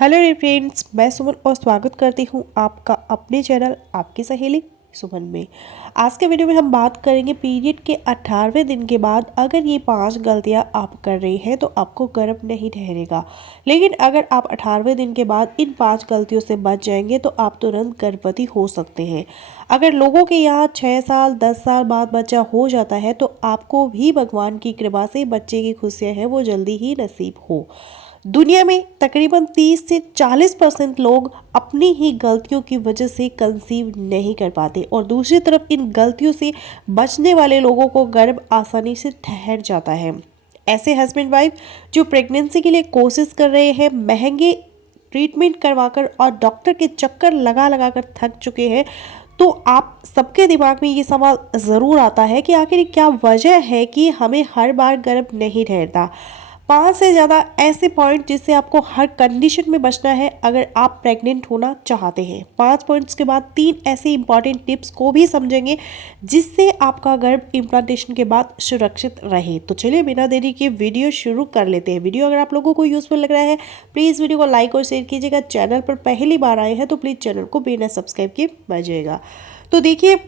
Hello friends, मैं सुमन और स्वागत करती हूँ आपका अपने चैनल आपकी सहेली सुमन में। आज के वीडियो में हम बात करेंगे पीरियड के 18वें दिन के बाद अगर ये 5 गलतियाँ आप कर रही हैं तो आपको गर्भ नहीं ठहरेगा। लेकिन अगर आप 18वें दिन के बाद इन 5 गलतियों से बच जाएंगे तो आप तुरंत गर्भवती हो सकते हैं। अगर लोगों के यहाँ 6 साल 10 साल बाद बच्चा हो जाता है तो आपको भी भगवान की कृपा से बच्चे की खुशियाँ हैं वो जल्दी ही नसीब हो। दुनिया में तकरीबन 30 से 40% लोग अपनी ही गलतियों की वजह से कंसीव नहीं कर पाते और दूसरी तरफ इन गलतियों से बचने वाले लोगों को गर्भ आसानी से ठहर जाता है। ऐसे हस्बैंड वाइफ जो प्रेगनेंसी के लिए कोशिश कर रहे हैं, महंगे ट्रीटमेंट करवाकर और डॉक्टर के चक्कर लगा लगा कर थक चुके हैं, तो आप सबके दिमाग में ये सवाल ज़रूर आता है कि आखिर क्या वजह है कि हमें हर बार गर्भ नहीं ठहरता। 5 से ज़्यादा ऐसे पॉइंट जिससे आपको हर कंडीशन में बचना है अगर आप प्रेग्नेंट होना चाहते हैं। 5 पॉइंट्स के बाद 3 ऐसे इंपॉर्टेंट टिप्स को भी समझेंगे जिससे आपका गर्भ इम्प्लांटेशन के बाद सुरक्षित रहे। तो चलिए बिना देरी के वीडियो शुरू कर लेते हैं। वीडियो अगर आप लोगों को यूजफुल लग रहा है प्लीज़ वीडियो को लाइक और शेयर कीजिएगा। चैनल पर पहली बार आए हैं तो प्लीज़ चैनल को बिना सब्सक्राइब किए बजाइएगा। तो देखिए,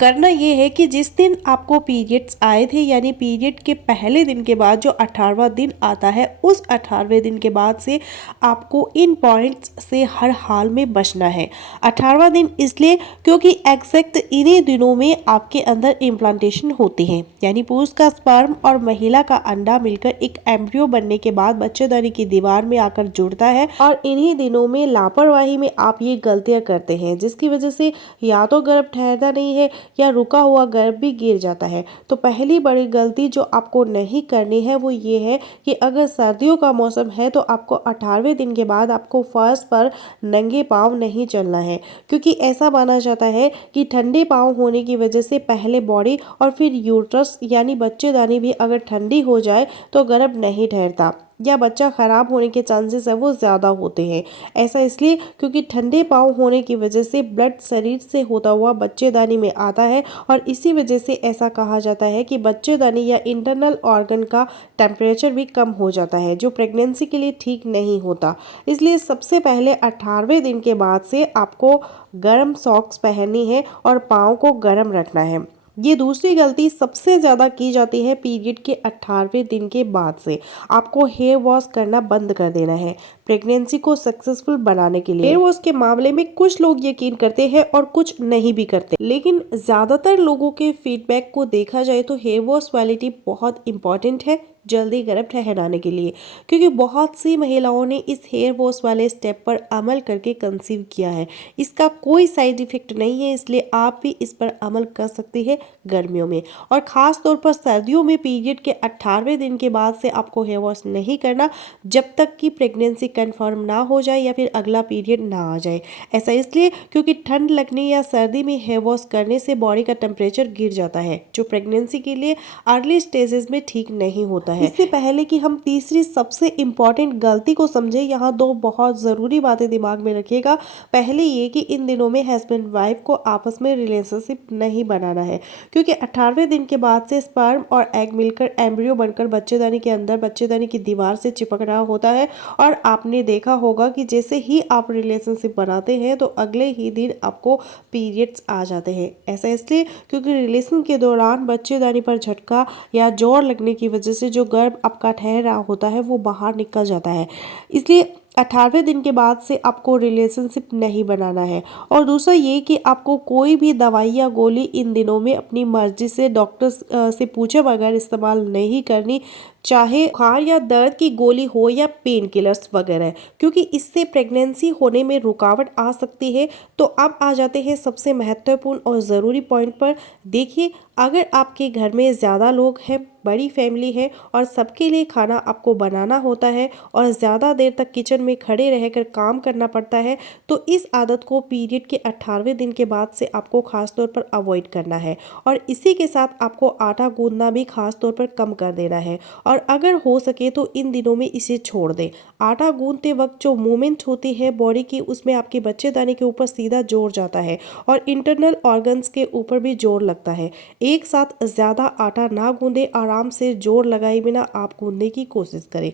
करना ये है कि जिस दिन आपको पीरियड्स आए थे यानी पीरियड के पहले दिन के बाद जो 18वां दिन आता है, उस 18वें दिन के बाद से आपको इन पॉइंट्स से हर हाल में बचना है। 18वां दिन इसलिए क्योंकि एग्जैक्ट इन्हीं दिनों में आपके अंदर इम्प्लांटेशन होती है, यानी पुरुष का स्पर्म और महिला का अंडा मिलकर एक एम्ब्रियो बनने के बाद बच्चेदानी की दीवार में आकर जुड़ता है और इन्हीं दिनों में लापरवाही में आप ये गलतियां करते हैं जिसकी वजह से या तो गर्भ ठहरता नहीं है या रुका हुआ गर्भ भी गिर जाता है। तो पहली बड़ी गलती जो आपको नहीं करनी है वो ये है कि अगर सर्दियों का मौसम है तो आपको 18वें दिन के बाद आपको फर्श पर नंगे पाँव नहीं चलना है, क्योंकि ऐसा माना जाता है कि ठंडे पाँव होने की वजह से पहले बॉडी और फिर यूट्रस यानी बच्चेदानी भी अगर ठंडी हो जाए तो गर्भ नहीं ठहरता या बच्चा खराब होने के चांसेस है वो ज़्यादा होते हैं। ऐसा इसलिए क्योंकि ठंडे पाँव होने की वजह से ब्लड शरीर से होता हुआ बच्चेदानी में आता है और इसी वजह से ऐसा कहा जाता है कि बच्चेदानी या इंटरनल ऑर्गन का टेम्परेचर भी कम हो जाता है, जो प्रेगनेंसी के लिए ठीक नहीं होता। इसलिए सबसे पहले 18वें दिन के बाद से आपको गर्म सॉक्स पहननी है और पाँव को गर्म रखना है। ये दूसरी गलती सबसे ज़्यादा की जाती है पीरियड के 18वें दिन के बाद से। आपको हेयर वॉश करना बंद कर देना है प्रेगनेंसी को सक्सेसफुल बनाने के लिए। हेयर वॉश के मामले में कुछ लोग यकीन करते हैं और कुछ नहीं भी करते, लेकिन ज़्यादातर लोगों के फीडबैक को देखा जाए तो हेयर वॉश वालिटी बहुत इंपॉर्टेंट है जल्दी गर्भ ठहराने के लिए, क्योंकि बहुत सी महिलाओं ने इस हेयर वॉश वाले स्टेप पर अमल करके कंसीव किया है। इसका कोई साइड इफेक्ट नहीं है, इसलिए आप भी इस पर अमल कर सकती है गर्मियों में। और ख़ास तौर पर सर्दियों में पीरियड के 18वें दिन के बाद से आपको हेयर वॉश नहीं करना जब तक कि प्रेगनेंसी कंफर्म ना हो जाए या फिर अगला पीरियड ना आ जाए। ऐसा इसलिए क्योंकि ठंड लगने या सर्दी में हेयर वॉश करने से बॉडी का टेम्परेचर गिर जाता है, जो प्रेगनेंसी के लिए अर्ली स्टेजेस में ठीक नहीं होता है। इससे पहले कि हम तीसरी सबसे इम्पॉर्टेंट गलती को समझे, यहाँ 2 बहुत ज़रूरी बातें दिमाग में रखिएगा। पहले ये कि इन दिनों में हस्बैंड वाइफ को आपस में रिलेशनशिप नहीं बनाना है, क्योंकि 18वें दिन के बाद से स्पर्म और एग मिलकर एम्ब्रियो बनकर बच्चेदानी के अंदर बच्चेदानी की दीवार से चिपक रहा होता है और आपने देखा होगा कि जैसे ही आप रिलेशनशिप बनाते हैं तो अगले ही दिन आपको पीरियड्स आ जाते हैं। ऐसा इसलिए क्योंकि रिलेशन के दौरान बच्चेदानी पर झटका या जोर लगने की वजह से जो गर्भ आपका ठहर रहा होता है वो बाहर निकल जाता है। इसलिए 18वें दिन के बाद से आपको रिलेशनशिप नहीं बनाना है। और दूसरा ये कि आपको कोई भी दवाई या गोली इन दिनों में अपनी मर्जी से डॉक्टर से पूछे बगैर इस्तेमाल नहीं करनी, चाहे बुखार या दर्द की गोली हो या पेन किलर्स वगैरह, क्योंकि इससे प्रेगनेंसी होने में रुकावट आ सकती है। तो अब आ जाते हैं सबसे महत्वपूर्ण और ज़रूरी पॉइंट पर। देखिए, अगर आपके घर में ज़्यादा लोग हैं, बड़ी फैमिली है और सबके लिए खाना आपको बनाना होता है और ज़्यादा देर तक किचन में खड़े रहकर काम करना पड़ता है, तो इस आदत को पीरियड के 18वें दिन के बाद से आपको खास तौर पर अवॉइड करना है। और इसी के साथ आपको आटा गूंदना भी खास तौर पर कम कर देना है। और और अगर हो सके तो इन दिनों में इसे छोड़ दें। आटा गूंथते वक्त जो मूवमेंट होती है बॉडी की, उसमें आपके बच्चेदानी के ऊपर सीधा जोर जाता है और इंटरनल ऑर्गन्स के ऊपर भी जोर लगता है। एक साथ ज़्यादा आटा ना गूंदें, आराम से जोर लगाए बिना आप गूंदने की कोशिश करें।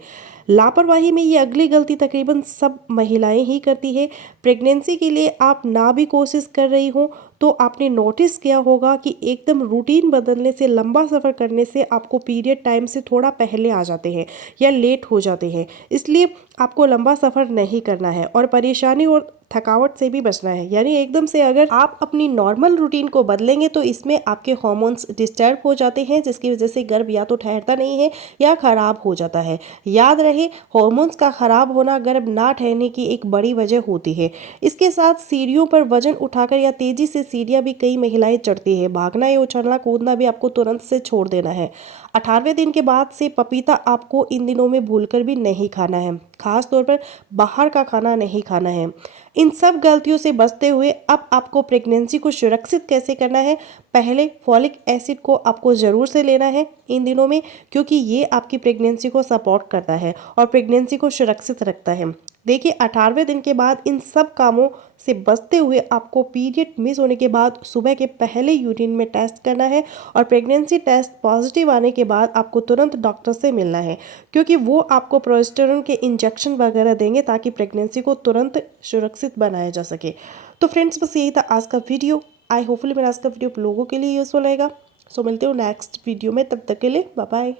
लापरवाही में ये अगली गलती तकरीबन सब महिलाएं ही करती है। प्रेगनेंसी के लिए आप ना भी कोशिश कर रही हो तो आपने नोटिस किया होगा कि एकदम रूटीन बदलने से, लंबा सफ़र करने से आपको पीरियड टाइम से थोड़ा पहले आ जाते हैं या लेट हो जाते हैं। इसलिए आपको लंबा सफ़र नहीं करना है और परेशानी और थकावट से भी बचना है। यानी एकदम से अगर आप अपनी नॉर्मल रूटीन को बदलेंगे तो इसमें आपके हार्मोन्स डिस्टर्ब हो जाते हैं, जिसकी वजह से गर्भ या तो ठहरता नहीं है या खराब हो जाता है। याद रहे, हार्मोन्स का खराब होना गर्भ ना ठहरने की एक बड़ी वजह होती है। इसके साथ सीढ़ियों पर वजन उठाकर या तेजी से सीढ़ियां भी कई महिलाएं चढ़ती है। भागना या उछलना कूदना भी आपको तुरंत से छोड़ देना है। 18वें दिन के बाद से पपीता आपको इन दिनों में भूलकर भी नहीं खाना है, खास तौर पर बाहर का खाना नहीं खाना है। इन सब गलतियों से बचते हुए अब आपको प्रेगनेंसी को सुरक्षित कैसे करना है। पहले फॉलिक एसिड को आपको ज़रूर से लेना है इन दिनों में, क्योंकि ये आपकी प्रेगनेंसी को सपोर्ट करता है और प्रेगनेंसी को सुरक्षित रखता है। देखिए, 18वें दिन के बाद इन सब कामों से बचते हुए आपको पीरियड मिस होने के बाद सुबह के पहले यूरिन में टेस्ट करना है और प्रेगनेंसी टेस्ट पॉजिटिव आने के बाद आपको तुरंत डॉक्टर से मिलना है, क्योंकि वो आपको प्रोजेस्टेरोन के इंजेक्शन वगैरह देंगे ताकि प्रेगनेंसी को तुरंत सुरक्षित बनाया जा सके। तो फ्रेंड्स, बस यही था आज का वीडियो। आई होपफुली मेरा आज का वीडियो लोगों के लिए यूज़फुल रहेगा। सो मिलते हो नेक्स्ट वीडियो में, तब तक के लिए बाय बाय।